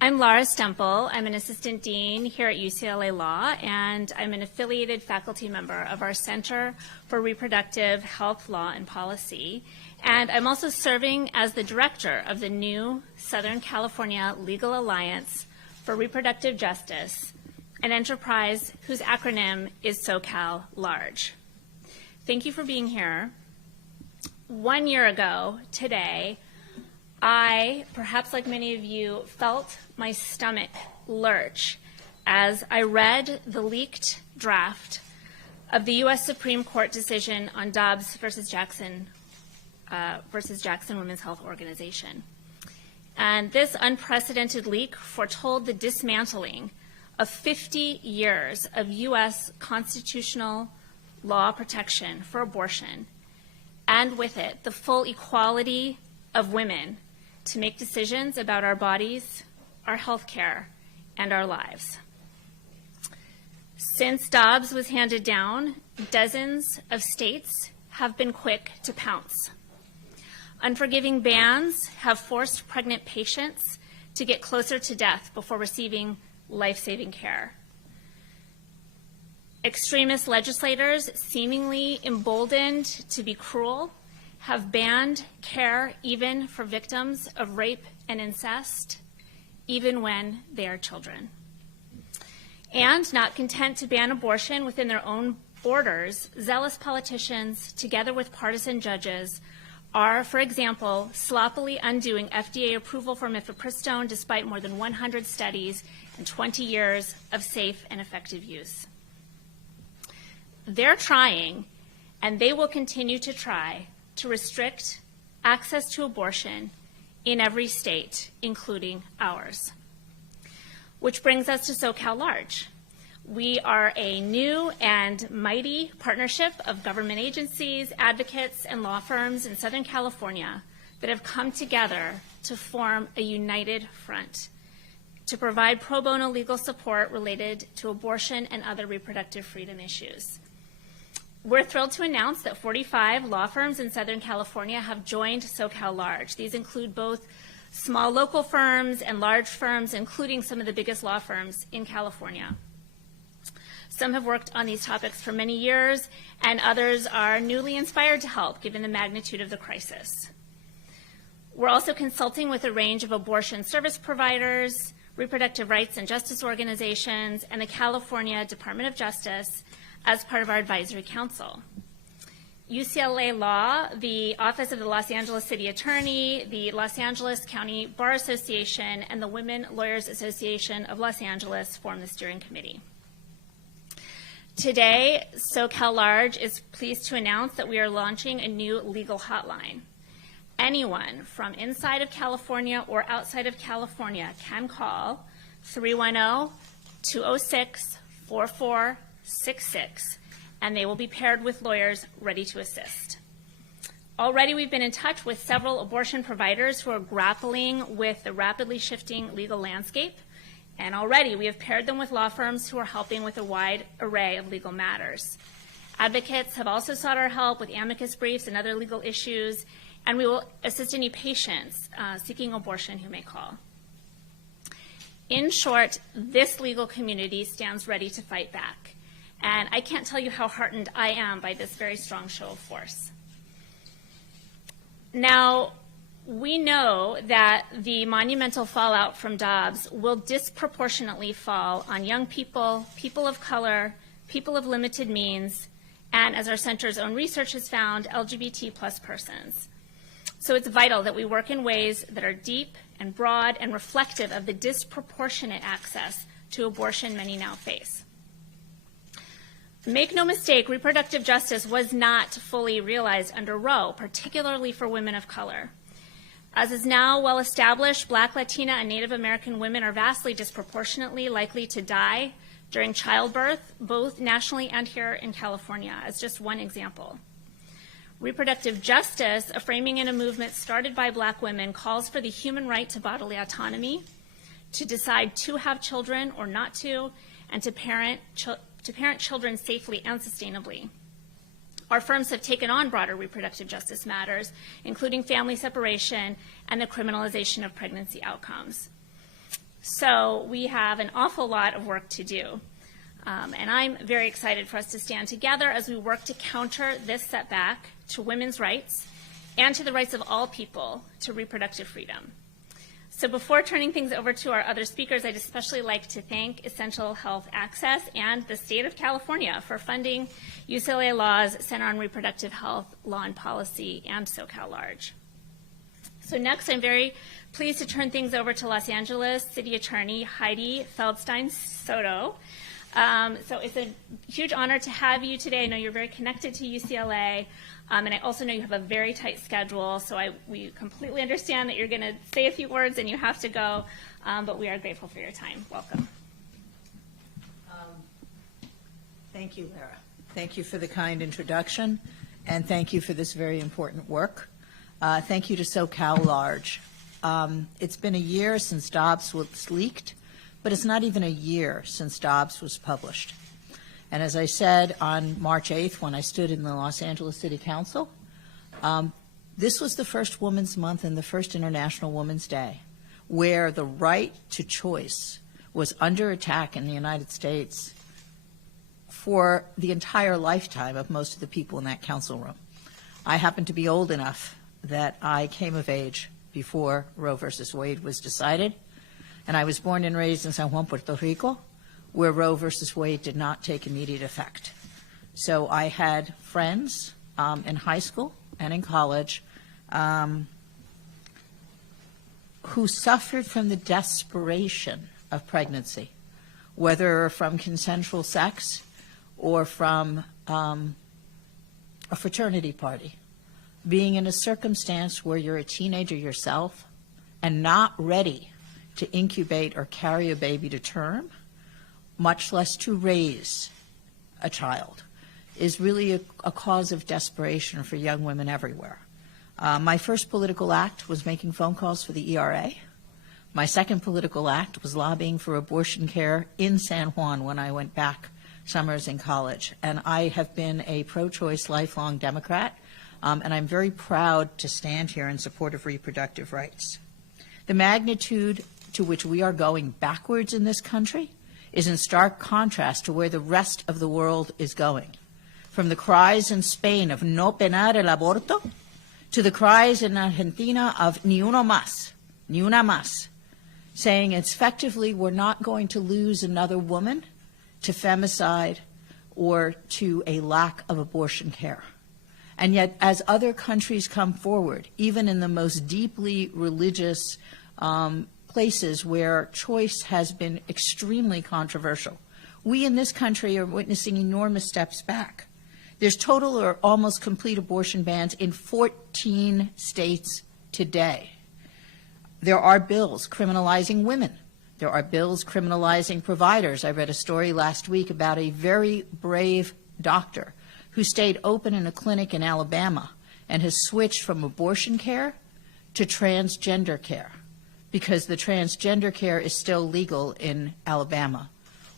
I'm Laura Stemple. I'm an assistant dean here at UCLA Law, and I'm an affiliated faculty member of our Center for Reproductive Health, Law, and Policy. And I'm also serving as the director of the new Southern California Legal Alliance for Reproductive Justice, an enterprise whose acronym is SoCal Large. Thank you for being here. 1 year ago today, I, perhaps like many of you, felt my stomach lurch as I read the leaked draft of the U.S. Supreme Court decision on Dobbs versus Jackson Women's Health Organization. And this unprecedented leak foretold the dismantling of 50 years of U.S. constitutional law protection for abortion, and with it, the full equality of women to make decisions about our bodies, our health care, and our lives. Since Dobbs was handed down, dozens of states have been quick to pounce. Unforgiving bans have forced pregnant patients to get closer to death before receiving life-saving care. Extremist legislators, seemingly emboldened to be cruel, have banned care even for victims of rape and incest, even when they are children. And not content to ban abortion within their own borders, zealous politicians, together with partisan judges, are, for example, sloppily undoing FDA approval for mifepristone despite more than 100 studies and 20 years of safe and effective use. They're trying, and they will continue to try, to restrict access to abortion in every state, including ours. Which brings us to SoCal Large. We are a new and mighty partnership of government agencies, advocates, and law firms in Southern California that have come together to form a united front to provide pro bono legal support related to abortion and other reproductive freedom issues. We're thrilled to announce that 45 law firms in Southern California have joined SoCal Large. These include both small local firms and large firms, including some of the biggest law firms in California. Some have worked on these topics for many years, and others are newly inspired to help, given the magnitude of the crisis. We're also consulting with a range of abortion service providers, reproductive rights and justice organizations, and the California Department of Justice as part of our advisory council. UCLA Law, the Office of the Los Angeles City Attorney, the Los Angeles County Bar Association, and the Women Lawyers Association of Los Angeles form the steering committee. Today, SoCal Large is pleased to announce that we are launching a new legal hotline. Anyone from inside of California or outside of California can call 310-206-4466, and they will be paired with lawyers ready to assist. Already we've been in touch with several abortion providers who are grappling with the rapidly shifting legal landscape, and already we have paired them with law firms who are helping with a wide array of legal matters. Advocates have also sought our help with amicus briefs and other legal issues, and we will assist any patients seeking abortion who may call. In short, this legal community stands ready to fight back. And I can't tell you how heartened I am by this very strong show of force. Now, we know that the monumental fallout from Dobbs will disproportionately fall on young people, people of color, people of limited means, and as our center's own research has found, LGBT+ persons. So it's vital that we work in ways that are deep and broad and reflective of the disproportionate access to abortion many now face. Make no mistake, reproductive justice was not fully realized under Roe, particularly for women of color. As is now well established, Black, Latina, and Native American women are vastly disproportionately likely to die during childbirth, both nationally and here in California, as just one example. Reproductive justice, a framing and a movement started by Black women, calls for the human right to bodily autonomy, to decide to have children or not to, and to parent children safely and sustainably. Our firms have taken on broader reproductive justice matters, including family separation and the criminalization of pregnancy outcomes. So we have an awful lot of work to do. And I'm very excited for us to stand together as we work to counter this setback to women's rights and to the rights of all people to reproductive freedom. So before turning things over to our other speakers, I'd especially like to thank Essential Health Access and the state of California for funding UCLA Law's Center on Reproductive Health, Law and Policy, and SoCal Large. So next, I'm very pleased to turn things over to Los Angeles City Attorney Heidi Feldstein Soto. So it's a huge honor to have you today. I know you're very connected to UCLA, and I also know you have a very tight schedule, so we completely understand that you're going to say a few words and you have to go, but we are grateful for your time. Welcome. Thank you, Lara. Thank you for the kind introduction, and thank you for this very important work. Thank you to SoCal Large. It's been a year since Dobbs was leaked, but it's not even a year since Dobbs was published. And as I said on March 8th when I stood in the Los Angeles City Council, this was the first Women's Month and the first International Women's Day where the right to choice was under attack in the United States for the entire lifetime of most of the people in that council room. I happen to be old enough that I came of age before Roe versus Wade was decided, and I was born and raised in San Juan, Puerto Rico, where Roe versus Wade did not take immediate effect. So I had friends in high school and in college who suffered from the desperation of pregnancy, whether from consensual sex or from a fraternity party. Being in a circumstance where you're a teenager yourself and not ready to incubate or carry a baby to term, much less to raise a child, is really a cause of desperation for young women everywhere. My first political act was making phone calls for the ERA. My second political act was lobbying for abortion care in San Juan when I went back summers in college. And I have been a pro-choice lifelong Democrat, and I'm very proud to stand here in support of reproductive rights. The magnitude to which we are going backwards in this country is in stark contrast to where the rest of the world is going. From the cries in Spain of no penar el aborto to the cries in Argentina of ni uno más, ni una más, saying effectively we're not going to lose another woman to femicide or to a lack of abortion care. And yet, as other countries come forward, even in the most deeply religious places where choice has been extremely controversial, we in this country are witnessing enormous steps back. There's total or almost complete abortion bans in 14 states today. There are bills criminalizing women. There are bills criminalizing providers. I read a story last week about a very brave doctor who stayed open in a clinic in Alabama and has switched from abortion care to transgender care because the transgender care is still legal in Alabama.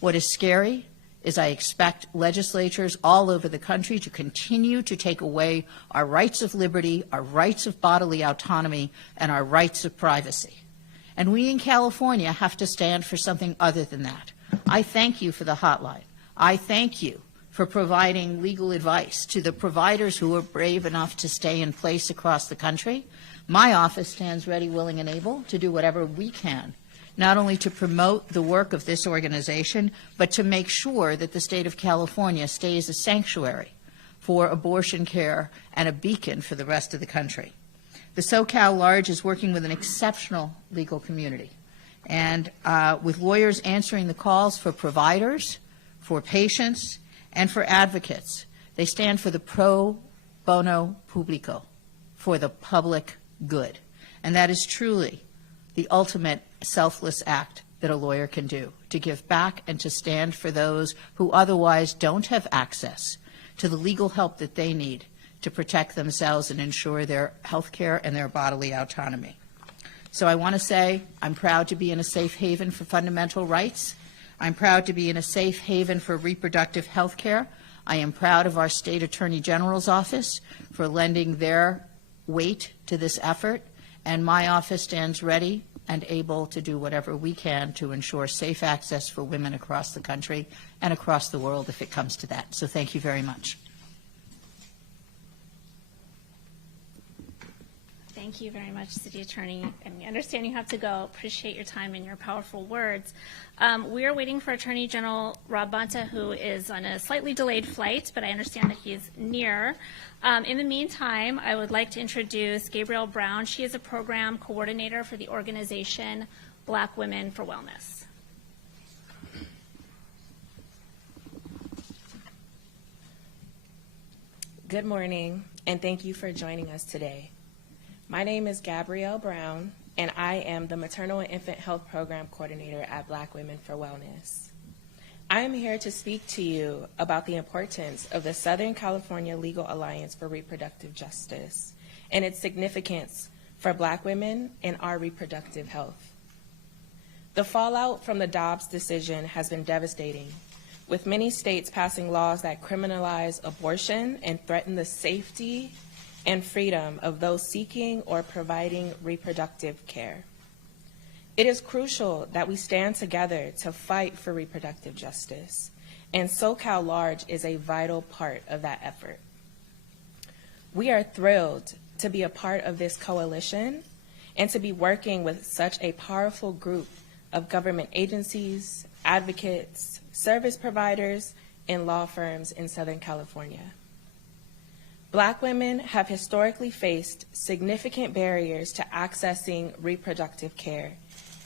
What is scary is I expect legislatures all over the country to continue to take away our rights of liberty, our rights of bodily autonomy, and our rights of privacy. And we in California have to stand for something other than that. I thank you for the hotline. I thank you for providing legal advice to the providers who are brave enough to stay in place across the country. My office stands ready, willing, and able to do whatever we can, not only to promote the work of this organization, but to make sure that the state of California stays a sanctuary for abortion care and a beacon for the rest of the country. The SoCal Large is working with an exceptional legal community, and with lawyers answering the calls for providers, for patients, and for advocates. They stand for the pro bono publico, for the public good. And that is truly the ultimate selfless act that a lawyer can do, to give back and to stand for those who otherwise don't have access to the legal help that they need to protect themselves and ensure their health care and their bodily autonomy. So I want to say I'm proud to be in a safe haven for fundamental rights. I'm proud to be in a safe haven for reproductive health care. I am proud of our State Attorney General's office for lending their weight to this effort, and my office stands ready and able to do whatever we can to ensure safe access for women across the country and across the world if it comes to that. So thank you very much. Thank you very much, City Attorney. And we understand you have to go. Appreciate your time and your powerful words. We are waiting for Attorney General Rob Bonta, who is on a slightly delayed flight, but I understand that he is near. In the meantime, I would like to introduce Gabrielle Brown. She is a program coordinator for the organization Black Women for Wellness. Good morning, and thank you for joining us today. My name is Gabrielle Brown, and I am the Maternal and Infant Health Program Coordinator at Black Women for Wellness. I am here to speak to you about the importance of the Southern California Legal Alliance for Reproductive Justice and its significance for Black women and our reproductive health. The fallout from the Dobbs decision has been devastating, with many states passing laws that criminalize abortion and threaten the safety and freedom of those seeking or providing reproductive care. It is crucial that we stand together to fight for reproductive justice, and SoCal Large is a vital part of that effort. We are thrilled to be a part of this coalition and to be working with such a powerful group of government agencies, advocates, service providers, and law firms in Southern California. Black women have historically faced significant barriers to accessing reproductive care,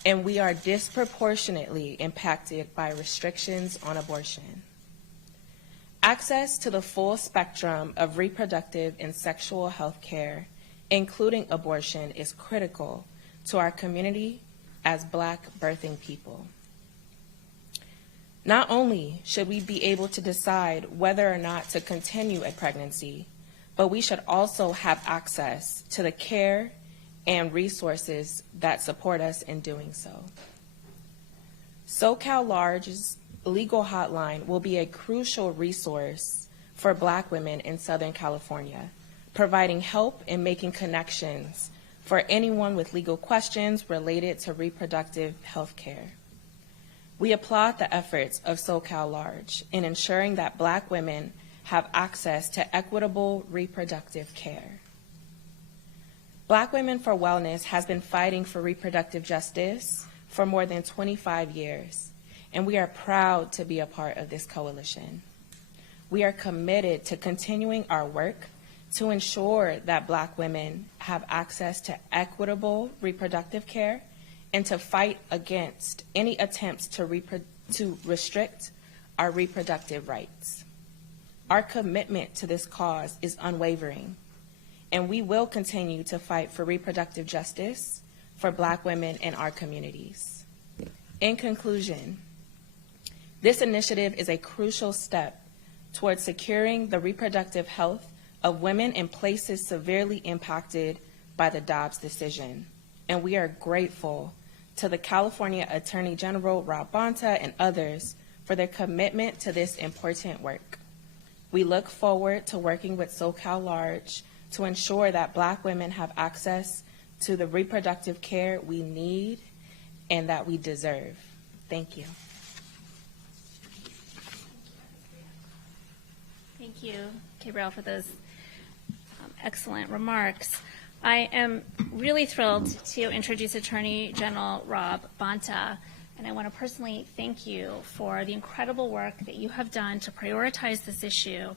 and we are disproportionately impacted by restrictions on abortion. Access to the full spectrum of reproductive and sexual health care, including abortion, is critical to our community as Black birthing people. Not only should we be able to decide whether or not to continue a pregnancy, but we should also have access to the care and resources that support us in doing so. SoCal Large's legal hotline will be a crucial resource for Black women in Southern California, providing help and making connections for anyone with legal questions related to reproductive health care. We applaud the efforts of SoCal Large in ensuring that Black women have access to equitable reproductive care. Black Women for Wellness has been fighting for reproductive justice for more than 25 years, and we are proud to be a part of this coalition. We are committed to continuing our work to ensure that Black women have access to equitable reproductive care and to fight against any attempts to restrict our reproductive rights. Our commitment to this cause is unwavering, and we will continue to fight for reproductive justice for Black women in our communities. In conclusion, this initiative is a crucial step towards securing the reproductive health of women in places severely impacted by the Dobbs decision, and we are grateful to the California Attorney General Rob Bonta and others for their commitment to this important work. We look forward to working with SoCal Large to ensure that Black women have access to the reproductive care we need and that we deserve. Thank you. Thank you, Gabrielle, for those excellent remarks. I am really thrilled to introduce Attorney General Rob Bonta, and I want to personally thank you for the incredible work that you have done to prioritize this issue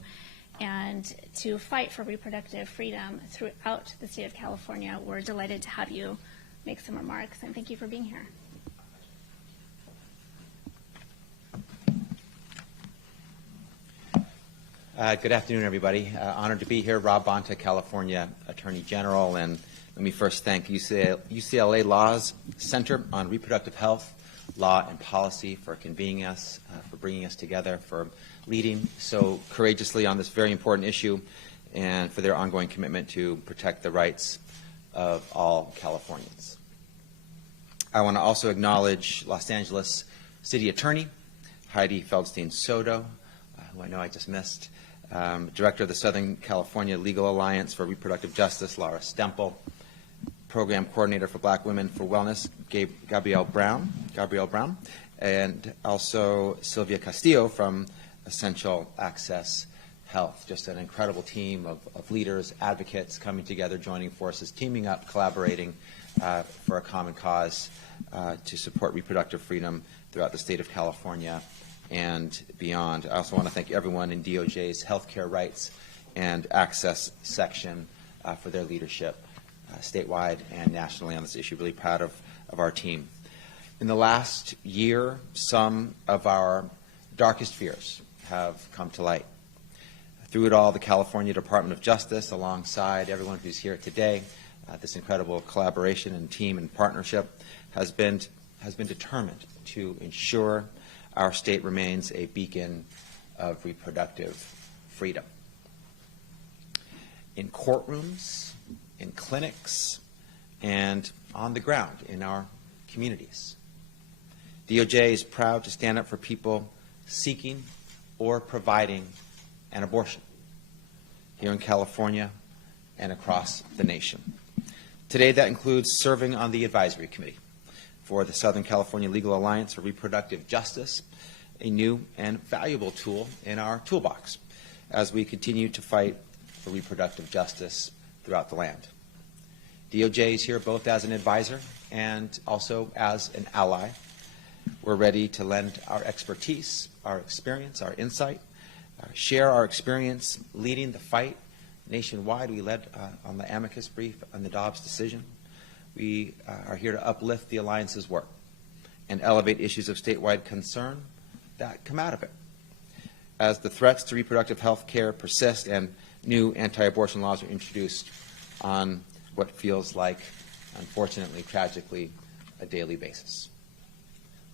and to fight for reproductive freedom throughout the state of California. We're delighted to have you make some remarks, and thank you for being here. Good afternoon, everybody. Honored to be here. Rob Bonta, California Attorney General, and let me first thank UCLA Law's Center on Reproductive Health, Law and Policy for convening us, for bringing us together, for leading so courageously on this very important issue, and for their ongoing commitment to protect the rights of all Californians. I want to also acknowledge Los Angeles City Attorney Heidi Feldstein Soto, who I know I just missed, Director of the Southern California Legal Alliance for Reproductive Justice, Laura Stempel, Program Coordinator for Black Women for Wellness, Gabrielle Brown, and also Sylvia Castillo from Essential Access Health. Just an incredible team of leaders, advocates coming together, joining forces, teaming up, collaborating for a common cause to support reproductive freedom throughout the state of California and beyond. I also want to thank everyone in DOJ's Healthcare Rights and Access section for their leadership statewide and nationally on this issue. Really proud of our team. In the last year, some of our darkest fears have come to light. Through it all, the California Department of Justice, alongside everyone who's here today, this incredible collaboration and team and partnership has been determined to ensure our state remains a beacon of reproductive freedom. In courtrooms, in clinics, and on the ground in our communities. DOJ is proud to stand up for people seeking or providing an abortion here in California and across the nation. Today, that includes serving on the advisory committee for the Southern California Legal Alliance for Reproductive Justice, a new and valuable tool in our toolbox as we continue to fight for reproductive justice throughout the land. DOJ is here both as an advisor and also as an ally. We're ready to lend our expertise, our experience, our insight, share our experience leading the fight nationwide. We led on the amicus brief on the Dobbs decision. We are here to uplift the Alliance's work and elevate issues of statewide concern that come out of it. As the threats to reproductive health care persist and new anti-abortion laws are introduced on what feels like, unfortunately, tragically, a daily basis.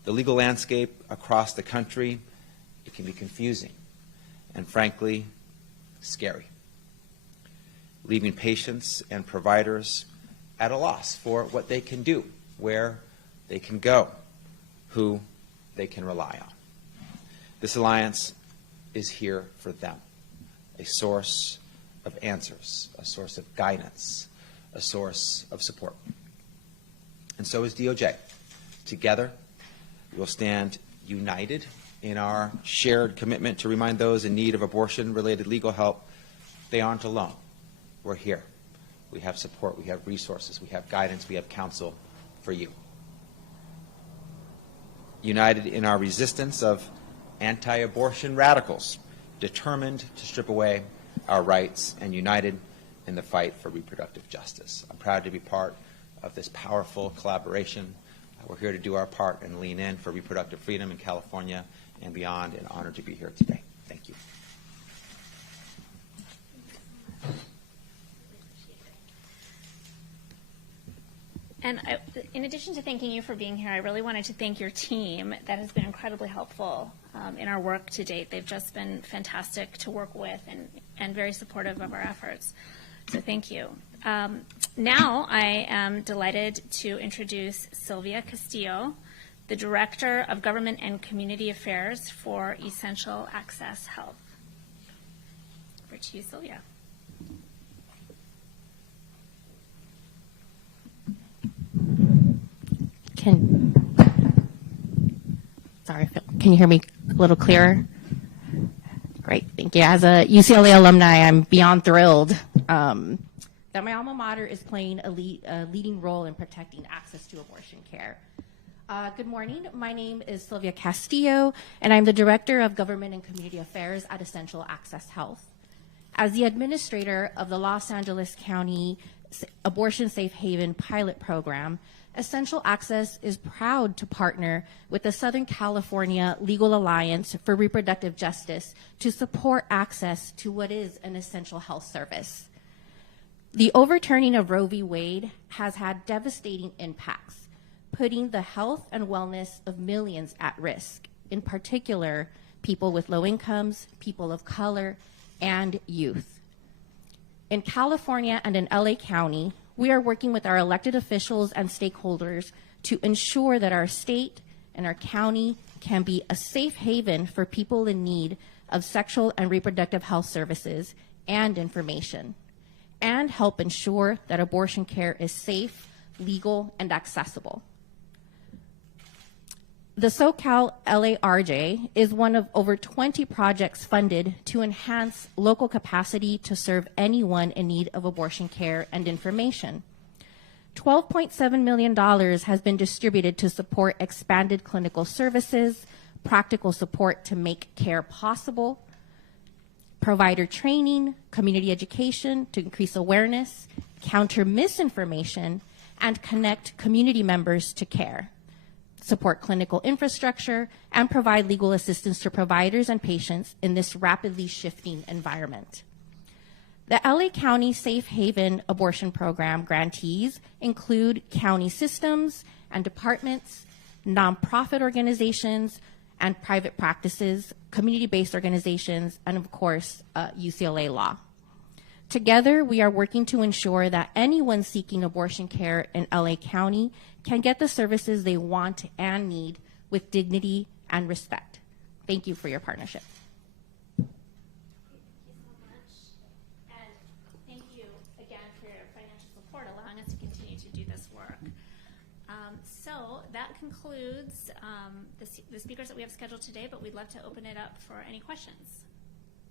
The legal landscape across the country, it can be confusing and, frankly, scary, leaving patients and providers at a loss for what they can do, where they can go, who they can rely on. This alliance is here for them, a source of answers, a source of guidance, a source of support. And so is DOJ. Together, we will stand united in our shared commitment to remind those in need of abortion-related legal help they aren't alone. We're here. We have support. We have resources. We have guidance. We have counsel for you. United in our resistance of anti-abortion radicals, determined to strip away our rights, and united in the fight for reproductive justice. I'm proud to be part of this powerful collaboration. We're here to do our part and lean in for reproductive freedom in California and beyond, and honored to be here today. Thank you. And in addition to thanking you for being here, I really wanted to thank your team that has been incredibly helpful in our work to date. They've just been fantastic to work with and very supportive of our efforts. So thank you. Now I am delighted to introduce Sylvia Castillo, the Director of Government and Community Affairs for Essential Access Health. Over to you, Sylvia. Can you hear me a little clearer? Great, thank you. As a UCLA alumni, I'm beyond thrilled that my alma mater is playing a leading role in protecting access to abortion care. Good morning, my name is Sylvia Castillo, and I'm the Director of Government and Community Affairs at Essential Access Health. As the administrator of the Los Angeles County Abortion Safe Haven pilot program, Essential Access is proud to partner with the Southern California Legal Alliance for Reproductive Justice to support access to what is an essential health service. The overturning of Roe v. Wade has had devastating impacts, putting the health and wellness of millions at risk, in particular, people with low incomes, people of color, and youth. In California and in LA County, we are working with our elected officials and stakeholders to ensure that our state and our county can be a safe haven for people in need of sexual and reproductive health services and information, and help ensure that abortion care is safe, legal, and accessible. The SoCal LARJ is one of over 20 projects funded to enhance local capacity to serve anyone in need of abortion care and information. $12.7 million has been distributed to support expanded clinical services, practical support to make care possible, provider training, community education to increase awareness, counter misinformation, and connect community members to care, support clinical infrastructure, and provide legal assistance to providers and patients in this rapidly shifting environment. The LA County Safe Haven Abortion Program grantees include county systems and departments, nonprofit organizations, and private practices, community-based organizations, and of course, UCLA Law. Together, we are working to ensure that anyone seeking abortion care in LA County can get the services they want and need with dignity and respect. Thank you for your partnership. Thank you so much. And thank you again for your financial support, allowing us to continue to do this work. So that concludes the speakers that we have scheduled today, but we'd love to open it up for any questions.